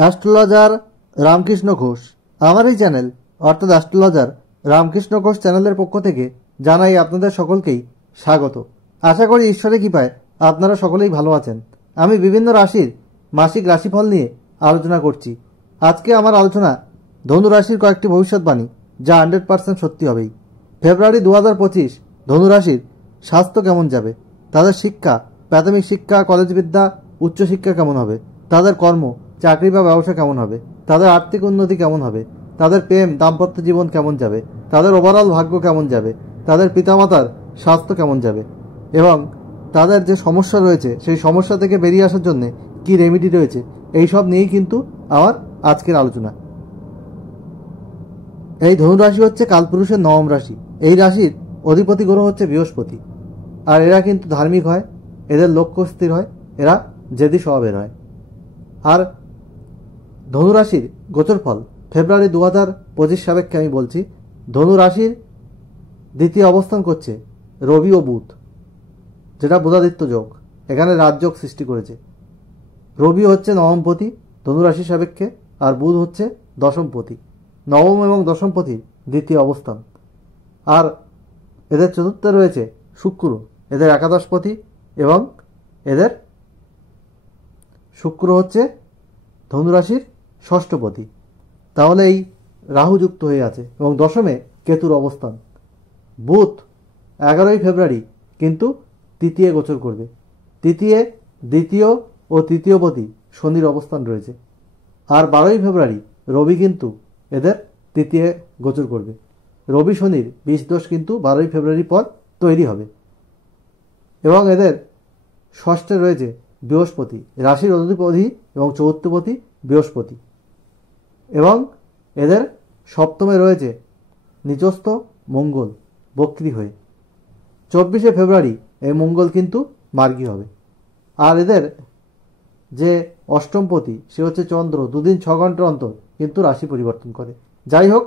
Astrologer Ramakrishna Ghosh. আমার এই channel অর্থাৎ অ্যাস্ট্রোলজার রামকৃষ্ণ ঘোষ চ্যানেলের পক্ষ থেকে জানাই আপনাদের সকলকেই স্বাগত। আশা করি ঈশ্বরের কৃপায় আপনারা সকলেই ভালো আছেন। আমি বিভিন্ন রাশির মাসিক রাশিফল নিয়ে আলোচনা করছি। আজকে আমার আলোচনা ধনু রাশির কয়েকটি ভবিষ্যৎবাণী, যা 100% সত্যি হবেই। ফেব্রুয়ারি 2025 ধনু রাশির স্বাস্থ্য কেমন যাবে, তাদের শিক্ষা, প্রাথমিক শিক্ষা, কলেজ বিদ্যা, উচ্চশিক্ষা কেমন হবে, তাদের কর্ম, চাকরি বা ব্যবসা কেমন হবে, তাদের আর্থিক উন্নতি কেমন হবে, তাদের প্রেম দাম্পত্য জীবন কেমন যাবে, তাদের ওভারঅল ভাগ্য কেমন যাবে, তাদের পিতামাতার স্বাস্থ্য কেমন যাবে এবং তাদের যে সমস্যা রয়েছে সেই সমস্যা থেকে বেরিয়ে আসার জন্য কি রেমেডি রয়েছে, এই সব নিয়েই কিন্তু আমার আজকের আলোচনা। এই ধনু রাশি হচ্ছে কালপুরুষের নবম রাশি। এই রাশির অধিপতি গ্রহ হচ্ছে বৃহস্পতি। আর এরা কিন্তু ধার্মিক হয়, এদের লক্ষ্য স্থির হয়, এরা জেদি স্বভাবের হয়। আর ধনু রাশির গোচর ফল ফেব্রুয়ারি 2025 সাপেক্ষে আমি বলছি। ধনু রাশির দ্বিতীয় অবস্থান করছে রবি ও বুধ, যেটা বুধাদিত্য যোগ। এখানে রাজযোগ সৃষ্টি করেছে। রবি হচ্ছে নবমপতি ধনু রাশির সাপেক্ষে, আর বুধ হচ্ছে দশমপতি। নবম এবং দশমপতির দ্বিতীয় অবস্থান। আর এদের চতুর্থে রয়েছে শুক্র, এদের একাদশপতি, এবং এদের শুক্র হচ্ছে ধনুরাশির ষষ্ঠপতি। তাহলে এই রাহু যুক্ত হয়ে আছে এবং দশমে কেতুর অবস্থান। বুধ 11ই ফেব্রুয়ারি কিন্তু তৃতীয় গোচর করবে। তৃতীয়, দ্বিতীয় ও তৃতীয়পতি শনির অবস্থান রয়েছে। আর 12ই ফেব্রুয়ারি রবি কিন্তু এদের তৃতীয় গোচর করবে। রবি শনির বিষ দোষ কিন্তু 12ই ফেব্রুয়ারি পর তৈরি হবে। এবং এদের ষষ্ঠে রয়েছে বৃহস্পতি, রাশির অধিপতি এবং চতুর্থপতি বৃহস্পতি। এবং এদের সপ্তমে রয়েছে নিচস্থ মঙ্গল বক্রী হয়ে। 24শে ফেব্রুয়ারি এই মঙ্গল কিন্তু মার্গী হবে। আর এদের যে অষ্টমপতি সে হচ্ছে চন্দ্র, 2 দিন 6 ঘন্টা অন্তর কিন্তু রাশি পরিবর্তন করে। যাই হোক,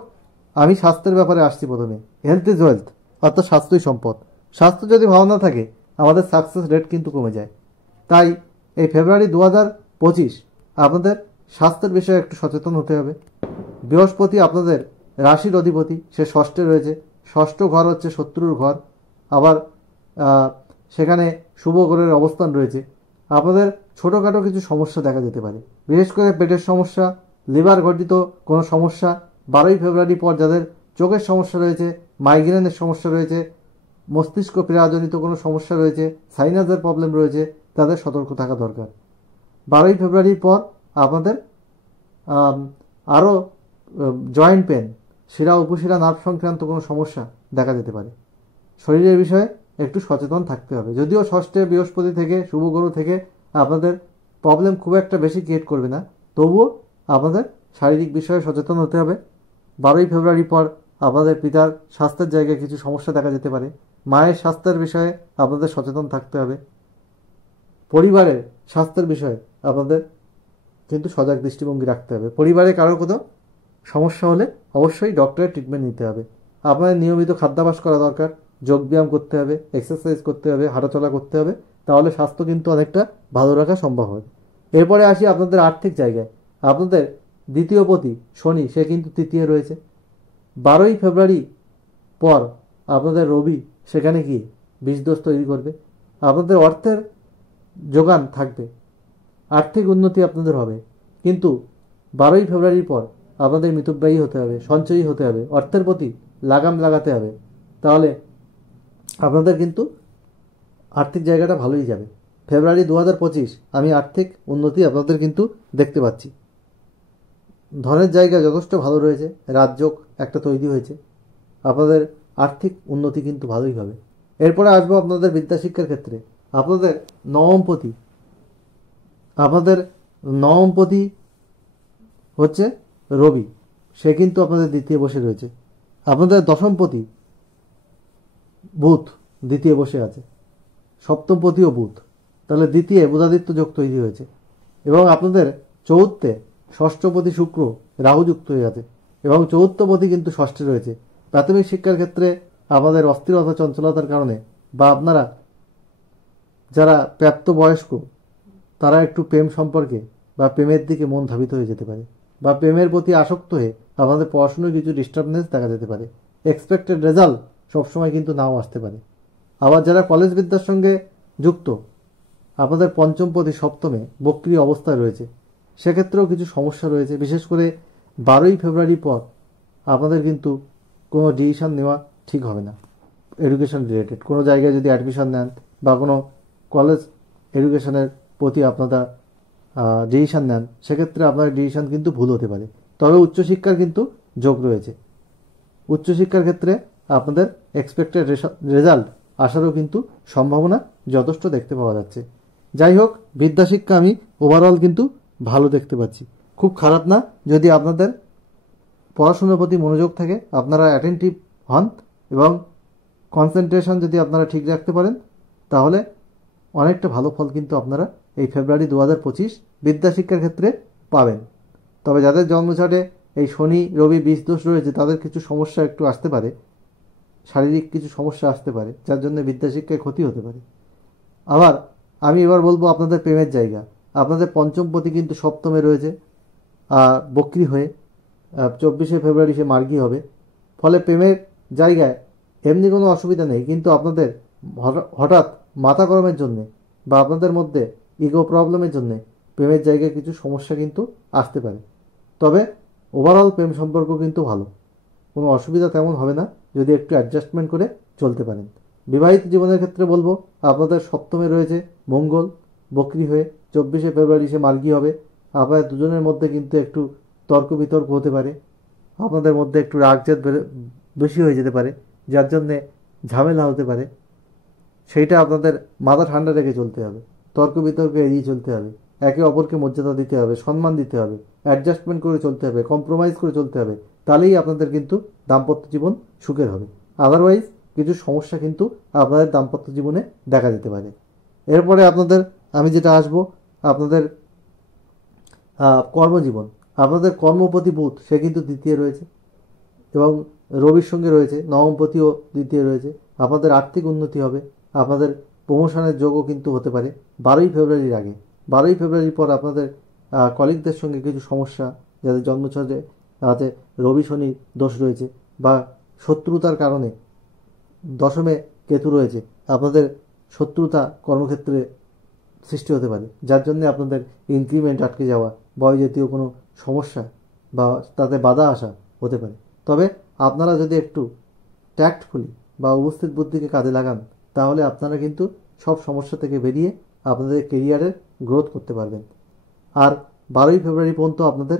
আমি স্বাস্থ্যের ব্যাপারে আসছি প্রথমে। হেলথ ইজ ওয়েলথ, অর্থাৎ স্বাস্থ্যই সম্পদ। স্বাস্থ্য যদি ভালো না থাকে আমাদের সাকসেস রেট কিন্তু কমে যায়। তাই এই ফেব্রুয়ারি 2025 আপনাদের স্বাস্থ্যের বিষয়ে একটু সচেতন হতে হবে। বৃহস্পতি আপনাদের রাশির অধিপতি, সে ষষ্ঠে রয়েছে। ষষ্ঠ ঘর হচ্ছে শত্রুর ঘর। আবার সেখানে শুভ গ্রহের অবস্থান রয়েছে। আপনাদের ছোটোখাটো কিছু সমস্যা দেখা যেতে পারে, বিশেষ করে পেটের সমস্যা, লিভার ঘটিত কোনো সমস্যা। 12ই ফেব্রুয়ারি পর যাদের চোখের সমস্যা রয়েছে, মাইগ্রেনের সমস্যা রয়েছে, মস্তিষ্ক পীড়াজনিত কোনো সমস্যা রয়েছে, সাইনাসের প্রবলেম রয়েছে, তাদের সতর্ক থাকা দরকার। 12ই ফেব্রুয়ারির পর আপনাদের আরও জয়েন্ট পেন, শিরা উপশিরা নার্ভ সংক্রান্ত কোনো সমস্যা দেখা যেতে পারে। শরীরের বিষয়ে একটু সচেতন থাকতে হবে। যদিও ষষ্ঠে বৃহস্পতি থেকে, শুভ গ্রহ থেকে আপনাদের প্রবলেম খুব একটা বেশি ক্রিয়েট করবে না, তবুও আপনাদের শারীরিক বিষয়ে সচেতন হতে হবে। 12ই ফেব্রুয়ারি পর আপনাদের পিতার স্বাস্থ্যের জায়গায় কিছু সমস্যা দেখা যেতে পারে। মায়ের স্বাস্থ্যের বিষয়ে আপনাদের সচেতন থাকতে হবে। পরিবারের স্বাস্থ্যের বিষয়ে আপনাদের কিন্তু সজাগ দৃষ্টিভঙ্গি রাখতে হবে। পরিবারে কারো কোনো সমস্যা হলে অবশ্যই ডক্টরের ট্রিটমেন্ট নিতে হবে। আপনাদের নিয়মিত খাদ্যাভ্যাস করা দরকার, যোগব্যায়াম করতে হবে, এক্সারসাইজ করতে হবে, হাঁটাচলা করতে হবে। তাহলে স্বাস্থ্য কিন্তু অনেকটা ভালো রাখা সম্ভব হবে। এরপরে আসি আপনাদের আর্থিক জায়গায়। আপনাদের দ্বিতীয়পতি শনি, সে কিন্তু তৃতীয় রয়েছে। 12ই ফেব্রুয়ারি পর আপনাদের রবি সেখানে গিয়ে বিষদোষ তৈরি করবে। আপনাদের অর্থের যোগান থাকবে, আর্থিক উন্নতি আপনাদের হবে। কিন্তু 12ই ফেব্রুয়ারির পর আপনাদের মিতব্যয়ী হতে হবে, সঞ্চয়ী হতে হবে, অর্থের প্রতি লাগাম লাগাতে হবে। তাহলে আপনাদের কিন্তু আর্থিক জায়গাটা ভালোই যাবে। ফেব্রুয়ারি 2025 আমি আর্থিক উন্নতি আপনাদের কিন্তু দেখতে পাচ্ছি। ধনের জায়গা যথেষ্ট ভালো রয়েছে, রাজযোগ একটা তৈরি হয়েছে। আপনাদের আর্থিক উন্নতি কিন্তু ভালোই হবে। এরপরে আসবো আপনাদের বিদ্যাশিক্ষার ক্ষেত্রে। আপনাদের নবমপতি হচ্ছে রবি, সে কিন্তু আপনাদের দ্বিতীয় বসে রয়েছে। আপনাদের দশমপতি বুধ দ্বিতীয় বসে আছে, সপ্তমপতিও বুধ। তাহলে দ্বিতীয় বুধাদিত্য যোগ তৈরি হয়েছে। এবং আপনাদের চতুর্থে ষষ্ঠপতি শুক্র রাহু যুক্ত হয়ে আছে এবং চতুর্থপতি কিন্তু ষষ্ঠে রয়েছে। প্রাথমিক শিক্ষার ক্ষেত্রে আমাদের অস্থিরতা চঞ্চলতার কারণে, বা আপনারা যারা প্রাপ্তবয়স্ক তারা একটু প্রেম সম্পর্কে বা প্রেমের দিকে মন ধাবিত হয়ে যেতে পারে, বা প্রেমের প্রতি আসক্ত হয়ে আপনাদের পড়াশোনায় কিছু ডিস্টার্বনেস দেখা যেতে পারে। এক্সপেক্টেড রেজাল্ট সবসময় কিন্তু নাও আসতে পারে। আবার যারা কলেজ বিদ্যার সঙ্গে যুক্ত, আপনাদের পঞ্চমপতি সপ্তমে বক্রি অবস্থায় রয়েছে, সেক্ষেত্রেও কিছু সমস্যা রয়েছে। বিশেষ করে 12ই ফেব্রুয়ারি পর আপনাদের কিন্তু কোনো ডিসিশান নেওয়া ঠিক হবে না। এডুকেশন রিলেটেড কোনো জায়গায় যদি অ্যাডমিশন নেন বা কোনো কলেজ এডুকেশনের প্রতি আপনারা ডিসিশান নেন, সেক্ষেত্রে আপনার ডিসিশান কিন্তু ভুল হতে পারে। তবে উচ্চশিক্ষার কিন্তু যোগ রয়েছে। উচ্চশিক্ষার ক্ষেত্রে আপনাদের এক্সপেক্টেড রেজাল্ট আসারও কিন্তু সম্ভাবনা যথেষ্ট দেখতে পাওয়া যাচ্ছে। যাই হোক, বিদ্যাশিক্ষা আমি ওভারঅল কিন্তু ভালো দেখতে পাচ্ছি, খুব খারাপ না। যদি আপনাদের পড়াশোনার প্রতি মনোযোগ থাকে, আপনারা অ্যাটেন্টিভ হন এবং কনসেন্ট্রেশন যদি আপনারা ঠিক রাখতে পারেন, তাহলে অনেকটা ভালো ফল কিন্তু আপনারা এই ফেব্রুয়ারি 2025 বিদ্যাশিক্ষার ক্ষেত্রে পাবেন। তবে যাদের জন্মছকে এই শনি রবি বিষ দোষ রয়েছে, তাদের কিছু সমস্যা একটু আসতে পারে, শারীরিক কিছু সমস্যা আসতে পারে, যার জন্য বিদ্যাশিক্ষায় ক্ষতি হতে পারে। আবার আমি এবার বলবো আপনাদের প্রেমের জায়গা। আপনাদের পঞ্চমপতি কিন্তু সপ্তমে রয়েছে বক্রি হয়ে, 24শে ফেব্রুয়ারি সে মার্গী হবে। ফলে প্রেমের জায়গায় এমনি কোনো অসুবিধা নেই, কিন্তু আপনাদের হঠাৎ মাথা গরমের জন্যে বা আপনাদের মধ্যে ইগো প্রবলেমের জন্যে প্রেমের জায়গায় কিছু সমস্যা কিন্তু আসতে পারে। তবে ওভারঅল প্রেম সম্পর্ক কিন্তু ভালো, কোনো অসুবিধা তেমন হবে না যদি একটু অ্যাডজাস্টমেন্ট করে চলতে পারেন। বিবাহিত জীবনের ক্ষেত্রে বলবো আপনাদের সপ্তমে রয়েছে মঙ্গল বক্রি হয়ে, 24শে ফেব্রুয়ারি সে মার্গী হবে। আপনাদের দুজনের মধ্যে কিন্তু একটু তর্ক বিতর্ক হতে পারে, আপনাদের মধ্যে একটু রাগজেদ বেশি হয়ে যেতে পারে, যার জন্যে ঝামেলা হতে পারে। সেইটা আপনাদের মাথা ঠান্ডা রেখে চলতে হবে, তর্ক বিতর্ক এড়িয়ে চলতে হবে, একে অপরকে মর্যাদা দিতে হবে, সম্মান দিতে হবে, অ্যাডজাস্টমেন্ট করে চলতে হবে, কম্প্রোমাইজ করে চলতে হবে। তাহলেই আপনাদের কিন্তু দাম্পত্য জীবন সুখের হবে। আদারওয়াইজ কিছু সমস্যা কিন্তু আপনাদের দাম্পত্য জীবনে দেখা যেতে পারে। এরপরে আপনাদের আমি যেটা আসবো, আপনাদের কর্মজীবন। আপনাদের কর্মপতি বুধ সে কিন্তু দ্বিতীয় রয়েছে এবং রবির সঙ্গে রয়েছে, নবমপতিও দ্বিতীয় রয়েছে। আপনাদের আর্থিক উন্নতি হবে, আপনাদের প্রমোশনের যোগও কিন্তু হতে পারে 12ই ফেব্রুয়ারির আগে। 12ই ফেব্রুয়ারির পর আপনাদের কলিগদের সঙ্গে কিছু সমস্যা, যাদের জন্মছকে তাতে রবি শনি দোষ রয়েছে বা শত্রুতার কারণে দশমে কেতু রয়েছে, আপনাদের শত্রুতা কর্মক্ষেত্রে সৃষ্টি হতে পারে, যার জন্য আপনাদের ইনক্রিমেন্ট আটকে যাওয়া, বয়জাতীয় কোনো সমস্যা বা তাতে বাধা আসা হতে পারে। তবে আপনারা যদি একটু ট্যাক্টফুলি বা উপস্থিত বুদ্ধিকে কাজে লাগান, তাহলে আপনারা কিন্তু সব সমস্যা থেকে বেরিয়ে আপনাদের কেরিয়ারের গ্রোথ করতে পারবেন। আর 12ই ফেব্রুয়ারি পর্যন্ত আপনাদের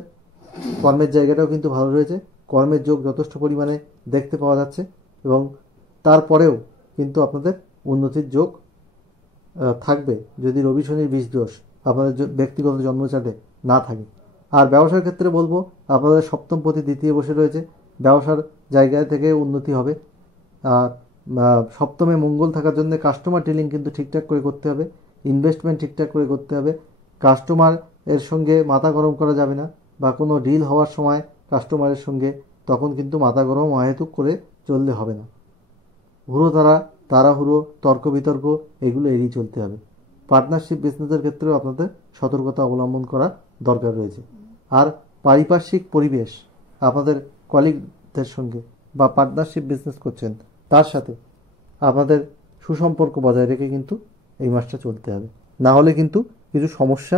কর্মের জায়গাটাও কিন্তু ভালো রয়েছে, কর্মের যোগ যথেষ্ট পরিমাণে দেখতে পাওয়া যাচ্ছে এবং তারপরেও কিন্তু আপনাদের উন্নতির যোগ থাকবে যদি রবি শনির বিষ দোষ আপনাদের ব্যক্তিগত জন্মচাটে না থাকে। আর ব্যবসার ক্ষেত্রে বলবো আপনাদের সপ্তমপতি দ্বিতীয় বসে রয়েছে, ব্যবসার জায়গায় থেকে উন্নতি হবে। সপ্তমে মঙ্গল থাকার জন্য কাস্টমার ডিলিং কিন্তু ঠিকঠাক করে করতে হবে, ইনভেস্টমেন্ট ঠিকঠাক করে করতে হবে। কাস্টমার এর সঙ্গে মাথা গরম করা যাবে না, বা কোনো ডিল হওয়ার সময় কাস্টমারের সঙ্গে তখন কিন্তু মাথা গরম অহেতুক করে চললে হবে না। তাড়াহুড়ো তর্ক বিতর্ক এগুলো এড়িয়ে চলতে হবে। পার্টনারশিপ বিজনেসের ক্ষেত্রেও আপনাদের সতর্কতা অবলম্বন করা দরকার রয়েছে। আর পারিপার্শ্বিক পরিবেশ, আপনাদের কলিগদের সঙ্গে বা পার্টনারশিপ বিজনেস করছেন তার সাথে আপনাদের সুসম্পর্ক বজায় রেখে কিন্তু এই মাসটা চলতে হবে, না হলে কিন্তু কিছু সমস্যা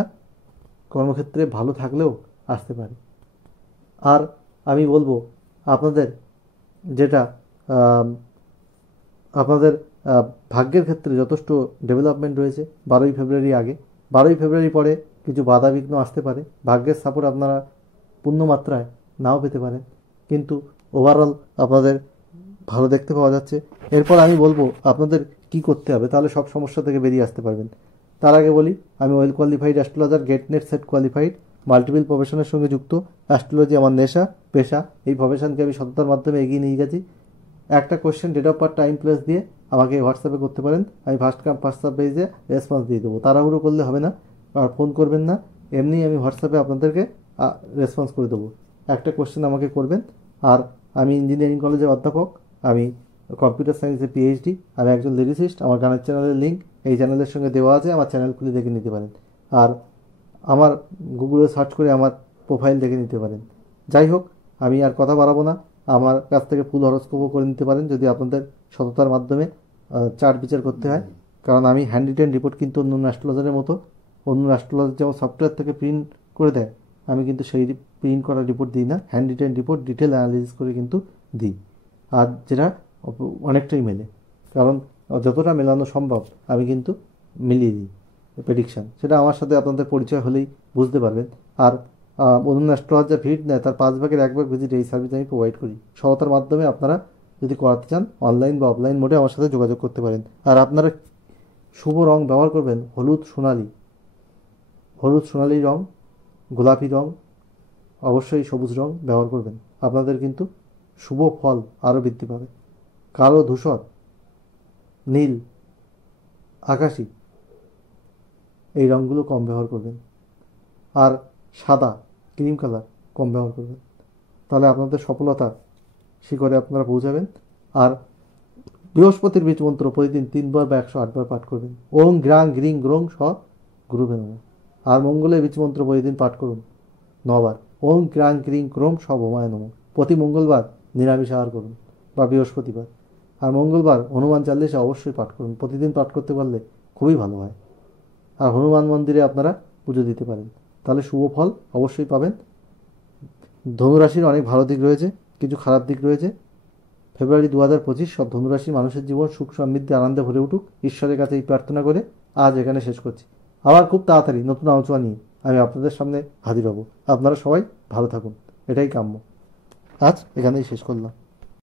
কর্মক্ষেত্রে ভালো থাকলেও আসতে পারে। আর আমি বলবো আপনাদের যেটা আপনাদের ভাগ্যের ক্ষেত্রে যথেষ্ট ডেভেলপমেন্ট রয়েছে 12ই ফেব্রুয়ারি আগে। 12ই ফেব্রুয়ারি পরে কিছু বাধা বিঘ্ন আসতে পারে, ভাগ্যের সাপোর্ট আপনারা পূর্ণ মাত্রায় নাও পেতে পারেন, কিন্তু ওভারঅল আপনাদের ভালো দেখতে পাওয়া যাচ্ছে। এরপর আমি বলবো আপনাদের কি করতে হবে, তাহলে সব সমস্যা থেকে বেরিয়ে আসতে পারবেন। তার আগে বলি আমি well qualified astrologer, GATE NET SET qualified, multiple প্রফেশনের সঙ্গে যুক্ত। অ্যাস্ট্রোলজি আমার নেশা, পেশা। এই প্রফেশনকে আমি সততার মাধ্যমে এগিয়ে নিয়ে গেছি। একটা question, date of birth, time, place দিয়ে আমাকে হোয়াটসঅ্যাপে করতে পারেন, আমি ফার্স্ট কাম ফার্স্ট সার্ভ বেসে রেসপন্স দিয়ে দেবো। তাড়াহুড়ো করলে হবে না, আর ফোন করবেন না, এমনি আমি হোয়াটসঅ্যাপে আপনাদেরকে রেসপন্স করে দেবো। একটা কোয়েশ্চেন আমাকে করবেন। আর আমি ইঞ্জিনিয়ারিং কলেজের অধ্যাপক, আমি কম্পিউটার সায়েন্সে পিএইচডি, আমি একজন লিরিসিস্ট। আমার গানের চ্যানেলের লিঙ্ক এই চ্যানেলের সঙ্গে দেওয়া আছে, আমার চ্যানেল খুলে দেখে নিতে পারেন। আর আমার গুগলে সার্চ করে আমার প্রোফাইল দেখে নিতে পারেন। যাই হোক, আমি আর কথা বাড়াবো না। আমার কাছ থেকে ফুল হরস্কোপও করে নিতে পারেন যদি আপনাদের সততার মাধ্যমে চার্ট বিচার করতে হয়। কারণ আমি হ্যান্ড রিটেন রিপোর্ট কিন্তু অন্য অ্যাস্ট্রোলজারের মতো, অন্য অ্যাস্ট্রোলজার যেমন সফটওয়্যার থেকে প্রিন্ট করে দেয়, আমি কিন্তু সেই প্রিন্ট করা রিপোর্ট দিই না। Hand written report detail analysis করে কিন্তু দিই, আর যেটা অনেকটাই মেলে। কারণ যতটা মেলানো সম্ভব আমি কিন্তু মিলিয়ে দিই প্রেডিকশান। সেটা আমার সাথে আপনাদের পরিচয় হলেই বুঝতে পারবেন। আর অন্য অ্যাস্ট্রোলজার ভিজিট নেয়, তার 5 ভাগের 1 ভাগ ভিজিট এই সার্ভিস আমি প্রোভাইড করি। সততার মাধ্যমে আপনারা যদি করাতে চান অনলাইন বা অফলাইন মোডে আমার সাথে যোগাযোগ করতে পারেন। আর আপনারা শুভ রং ব্যবহার করবেন হলুদ সোনালি, হলুদ সোনালি রং, গোলাপি রং, অবশ্যই সবুজ রং ব্যবহার করবেন। আপনাদের কিন্তু শুভ ফল আরও বৃদ্ধি পাবে। কালো ধূসর, নীল, আকাশি এই রঙগুলো কম ব্যবহার করবেন। আর সাদা, ক্রিম কালার কম ব্যবহার করবেন। তাহলে আপনাদের সফলতা শিখরে আপনারা পৌঁছাবেন। আর বৃহস্পতির বীজ মন্ত্র প্রতিদিন 3 বার বা 108 বার পাঠ করবেন। ওং গ্রাং গ্রিং গ্রোং স গুরুবে নমঃ। আর মঙ্গলের বীজ মন্ত্র প্রতিদিন পাঠ করুন 9 বার। ওং গ্রাং গ্রিং ক্রোম স ভৌমায় নমঃ। প্রতি মঙ্গলবার নিরামিষ আহার করুন বা বৃহস্পতিবার। আর মঙ্গলবার হনুমান চালিসা অবশ্যই পাঠ করুন। প্রতিদিন পাঠ করতে পারলে খুবই ভালো হয়। আর হনুমান মন্দিরে আপনারা পুজো দিতে পারেন, তাহলে শুভ ফল অবশ্যই পাবেন। ধনুরাশির অনেক ভালো দিক রয়েছে, কিছু খারাপ দিক রয়েছে। ফেব্রুয়ারি 2025 সব ধনুরাশি মানুষের জীবন সুখ সমৃদ্ধি আনন্দে ভরে উঠুক, ঈশ্বরের কাছে এই প্রার্থনা করে আজ এখানে শেষ করছি। আবার খুব তাড়াতাড়ি নতুন আলোচনা নিয়ে আমি আপনাদের সামনে হাজির হব। আপনারা সবাই ভালো থাকুন, এটাই কাম্য। আজ এখানেই শেষ করলাম।